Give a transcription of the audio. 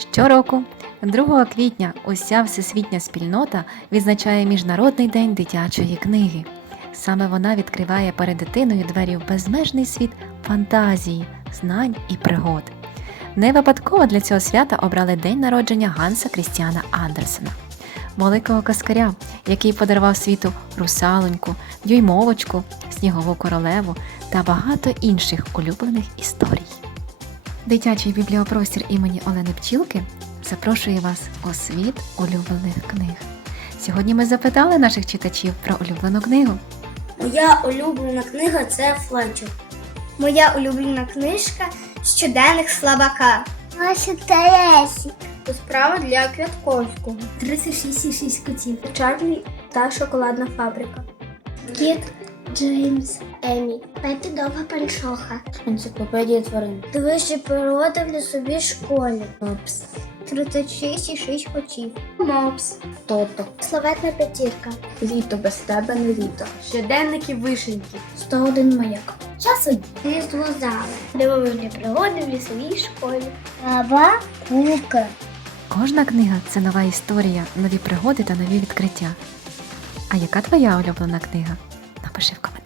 Щороку, 2 квітня, уся всесвітня спільнота відзначає Міжнародний день дитячої книги. Саме вона відкриває перед дитиною двері в безмежний світ фантазії, знань і пригод. Не випадково для цього свята обрали день народження Ганса Крістіана Андерсена, великого каскаря, який подарував світу русалоньку, дюймовочку, снігову королеву та багато інших улюблених історій. Дитячий бібліопростір імені Олени Пчілки запрошує вас у світ улюблених книг. Сьогодні ми запитали наших читачів про улюблену книгу. Моя улюблена книга це Флетчер. Моя улюблена книжка Щоденник слабака. Наша Тересі. Справа для Квятковського. 36,6 котів. Чарлі та шоколадна фабрика. Кіт Джеймс Емі. Пепі довга панчоха. Енциклопедія тварин. Движі природи в лісовій школі. Мопс. 36,6 котів. Мопс. Тото. Славетна п'ятірка. Літо без тебе не літо. Щоденники вишеньки. 101 маяк. Часу Різдво зали. Дивовижні пригоди в лісовій школі. Баба Кука. Кожна книга це нова історія, нові пригоди та нові відкриття. А яка твоя улюблена книга? Напиши в коментарях.